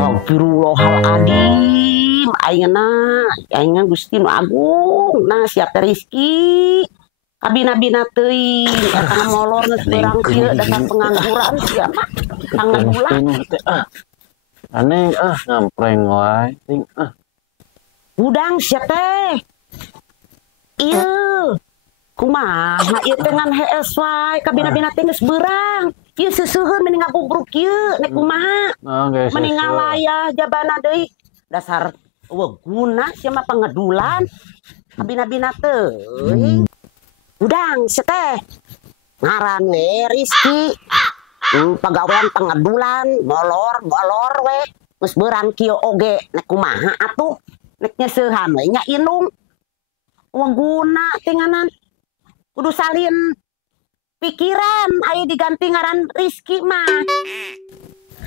Astagfirullahaladzim, ayeuna Gusti nu Agung, nah siap rezeki. Kabina-bina teuing, eta molor geus beurang kieu dasar pengangguran sia mah. Pangadulan. Aneh ngampreng wae ting Udang sia teh. Ieu. Kumaha ieu teh ngan hees wae kabina-bina teh geus beurang. Ieu seuseheun mending ngabubruk ieu nek kumaha. Mending ngalayah jabana deui. Dasar guna sia mah pangedulan. Kabina-bina teuing. Udang sia teh. Ngaran we Rizky. Pagawean pangedulan, molor we. Geus beurang kieu oge nek kumaha atuh. Nek nyeusehan we nya inung. Guna tinganan. Kudu salin pikiran aya diganti ngaran Rizky mah.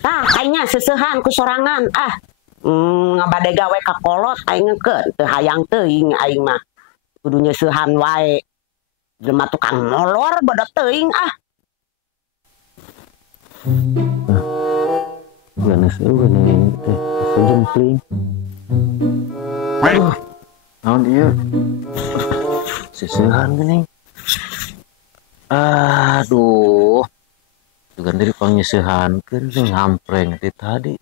Tah kayaknya seusehan ku sorangan ngabade gawe ka kolot aing keun teu hayang teuing aing mah. Kudu nyeusehan wae. Jelema tukang molor bodo teuing ganes geuning teh sejempling. Naon ieu? Seusehan geuning. Aduh. Dengan diri pangyeusehankeun ngampreng ti tadi.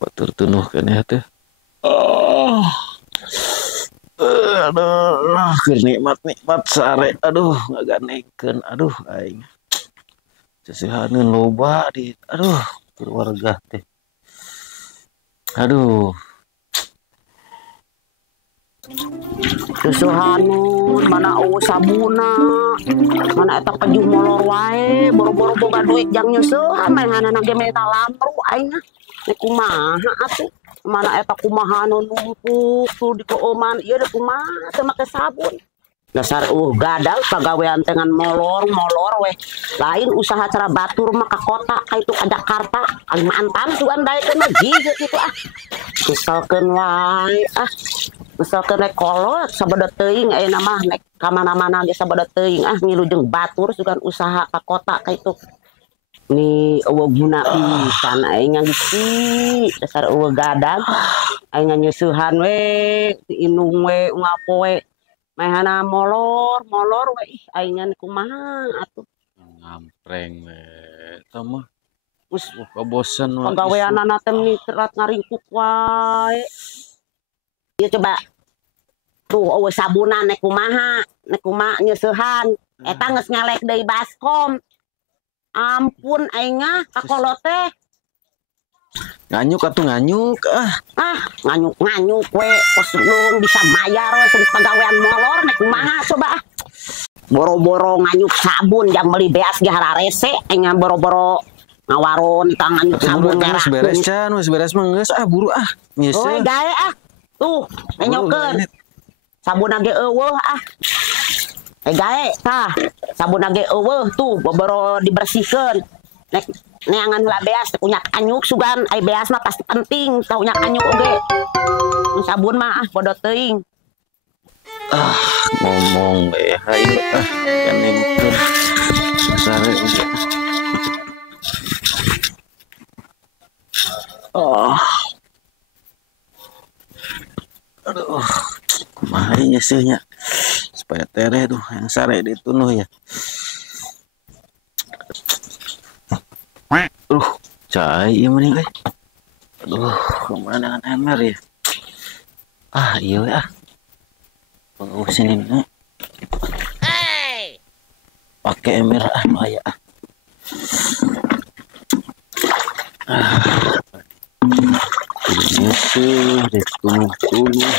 Batur tunuh keneh teh. Aduh, keur nikmat sare. Aduh, ngaganengkeun. Aduh aing. Seusehaneun loba di keluarga teh. Aduh. Seusehanun mana sabuna. Mana eta kejuh molor wae, boro-boro boga duit jang nyeusehan maenana ge meta lamru aing nek kumaha atuh. Mana eta kumaha nu numpuk tuh di keuman ieu teh kumaha teu make sabun. Dasar gadal pagawean dengan molor we. Lain usaha cara batur mah ka kota ka itu ka Jakarta, Kalimantan sugan daekeun mah jigeut kitu Misalkeun wae misalkeun rek kolot sabada teuing ayeuna mah nek ka mana-mana ge sabada teuing milujeng batur sugan usaha ka kota ka itu. Ni eueuh guna pisan aing Gusti, dasar eueuh gadal aing nyeusehan we, inung we, ngapo we. Maehana molor we aing nya kumaha atuh. Ngampreng we eta mah. Geus bosen we. Pagaweanana teh nitrat ngaringkuk wae. Ieu coba. Tuh eueuh sabuna nek kumaha nyeusehan. Eta geus ngalek deui baskom. Ampun aing kakolot teh. Nganyuk atuh nganyuk nganyuk we pos belum bisa bayar we pagawean molor nek kumaha coba boro-boro nganyuk sabun jang beli beas ge hararese aing boro-boro ngawaron ka nganyuk sabun wis beres mah geus buru nyeuseuh gawe tuh nyokeun sabun ge eueuh gawe tah sabun ge eueuh tuh boro dibersihkeun nek neangan heula beas teh kunyak anyuk sugan ai beas mah pasti penting tah kunyak anyuk oge. Sabun mah bodo teuing. Ngomong we hayu ganengkeun sare oge. Aduh, kumaha nyeuseunnya supaya tereh tuh yang sare ditunuh ya. Cai ieu mending kemana dengan ember ya? Iya we pengusin ini. Pakai ember aya Nyusuh ditunuh-tunuh.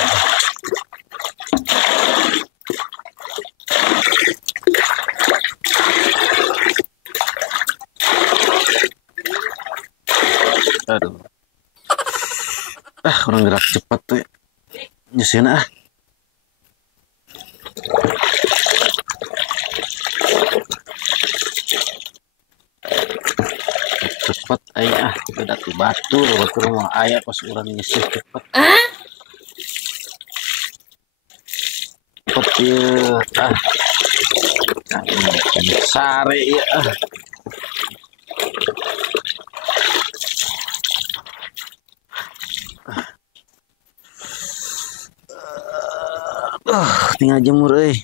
Aduh. Orang gerak cepat tuh. Nyusin cepat ayah beda tuh batur mah ayah pas orang nyusin cepat. Cepat ya. Sare ya. tinggal jemur euy.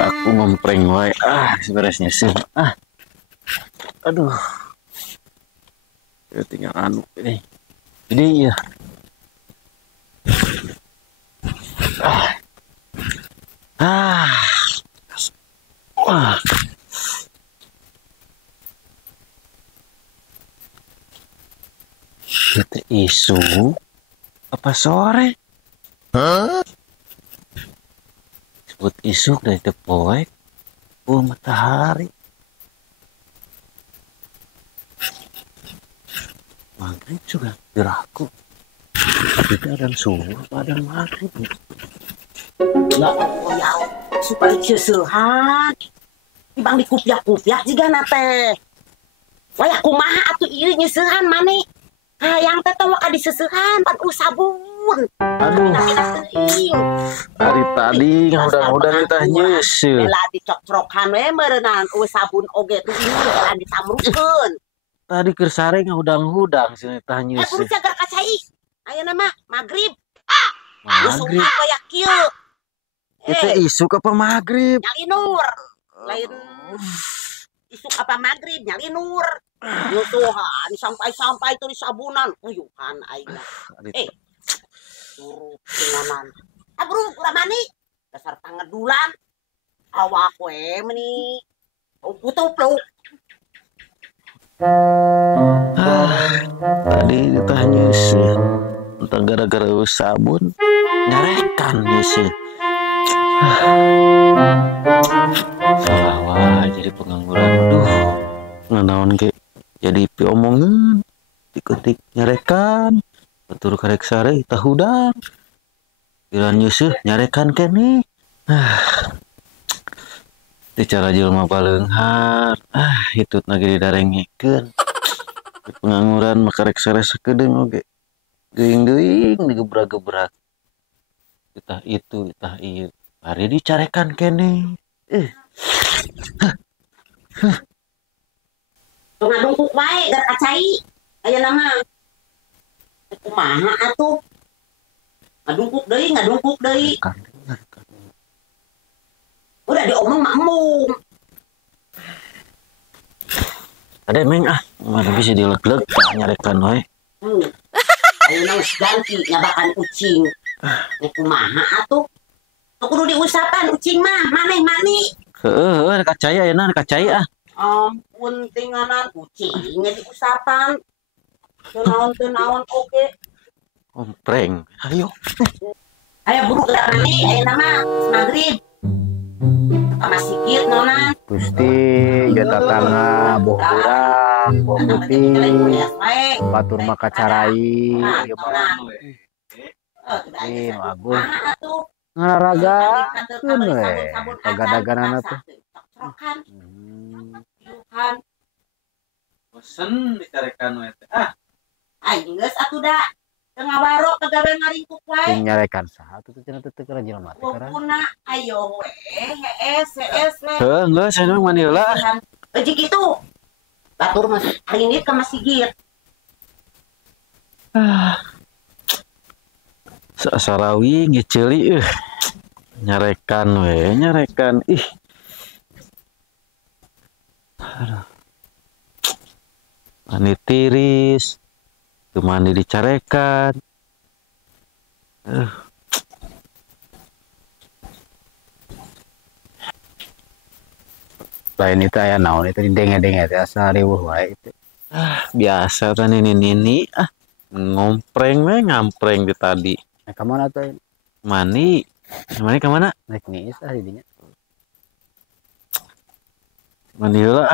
Aku ngompreng wae. Beresnya sih. Aduh. Ya tinggal anu ini. Jadi ya. Wah. Kita isu apa sore? Sebut isu dari tepoek. Matahari. Maghrib juga geraku. Tidak ada subuh pada maghrib. Ya Allah, supaya seusehan. Ibang dikupiak-kupiak juga nate. Wah, kumaha atuh ieu nyeusehan maneh. Hayang teh tong ka diseusehan pan sabun. Aduh. Hari tadi udang-udang teh nyeuseun. Bela dicocrokan we meureunaan sabun oge tuh ieu bela ditamrukeun. Tadi keur sare ngudang-udang cenah teh nyeuseun. Kudu cager kacai. Ayeuna mah magrib. Maghrib. Apa ya kieu? Kita isuk apa maghrib? Nyali nur. Lain isuk apa maghrib nyali nur. Nyusuhan sampai-sampai tuh di sabunan. Uyuhan aingna. Suruh tinganan. Bro, ulah mani. Dasar pangedulan. Awak we meuni. Utup-utup. Tadi ditah nyeuseun. Entah gara-gara sabun nyarekan nyeuseun. Salah wae jadi pengangguran. Nganaon ge jadi piomongin diketik nyarekan batur karek sare tah hudang piran nyeuseun nyarekan keneh teu cara jelema baleunghar hitutna ge didarengikeun pengangguran mah karek sare sakedeung oge geuing-geuing digebrak-gebrak itah itu itah ieu bari dicarekan keneh Ngadungkuk wae gar kacai. Ayeuna mah. Kumaha atuh? Ngadungkuk deui. Udah diomong mah embung. Ada meng mana bisa dileg-leg nyarekan wae. Ayeuna geus ganti nyabakan ucing. Kumaha atuh? Kudu diusapan ucing mah maneh. Heueuh kacai ayeuna kacai Ampun tinganan kucingnya diusapan. Tenaon oke. Kompreng. Ayo Buru gerak maneh ayeuna mah magrib. Masih gieu nona. Gusti jatatangna boh urang, boh putih, batur makacarai, magung. Ngaragakeun we pagadaganana teh. Bosen dicarekan we teh. Aing geus atuh da. Tengah waro kagawe ngaringkuk wae. Sing nyarekan saha atuh cenah teh keur jelema teh karang. Pokona ayo we hees we. Heuh geus cenah mani heula. Ejik itu. Batur masih hari ini ke masjid. Sarawi ngeceuli nyarekan we nyarekan aduh mani tiris tuh mani dicarekan Lain itu aya naon itu didenge-denge teh asa riweuh wae itu. biasa kan ini ngompreng we ngampreng di tadi Ka mana teh? mani kemana Naik niis didinya. mani heula